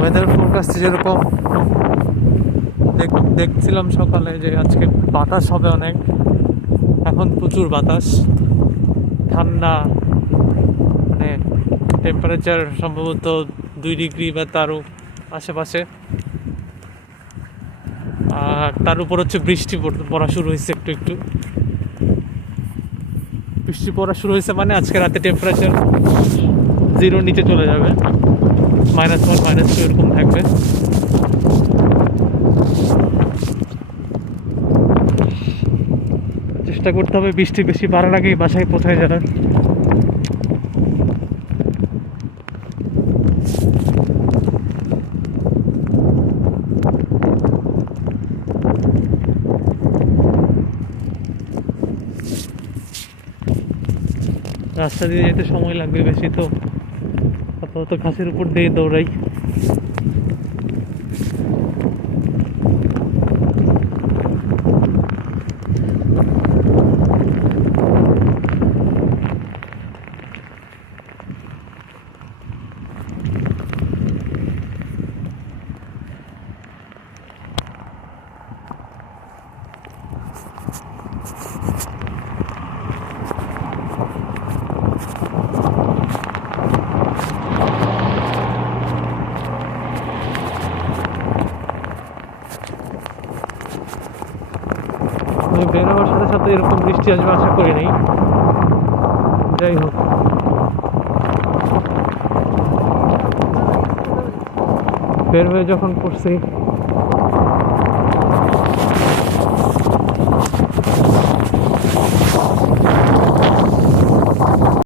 ওয়েদার ফোরকাস্টে যেরকম দেখছিলাম সকালে যে আজকে বাতাস হবে অনেক, এখন প্রচুর বাতাস, ঠান্ডা, মানে টেম্পারেচার সম্ভবত 2 ডিগ্রি বা তারও আশেপাশে। আর তার উপর হচ্ছে বৃষ্টি পড়া শুরু হয়েছে, একটু একটু বৃষ্টি পড়া শুরু হয়েছে, মানে আজকে রাতে টেম্পারেচার 0 নিচে চলে যাবে, -1 -2 এরকম থাকবে। চেষ্টা করতে হবে বৃষ্টি বেশি বাড়ার আগেই বাসায় পৌঁছায় যাওয়ার। রাস্তা দিয়ে যেতে সময় লাগবে বেশি, তো আপাতত ঘাসের উপর দিয়ে দৌড়াই। আমি বেরোবার সাথে সাথে এরকম বৃষ্টি আসবে আশা করি নাই। যাই হোক, বের হয়ে যখন পড়ছি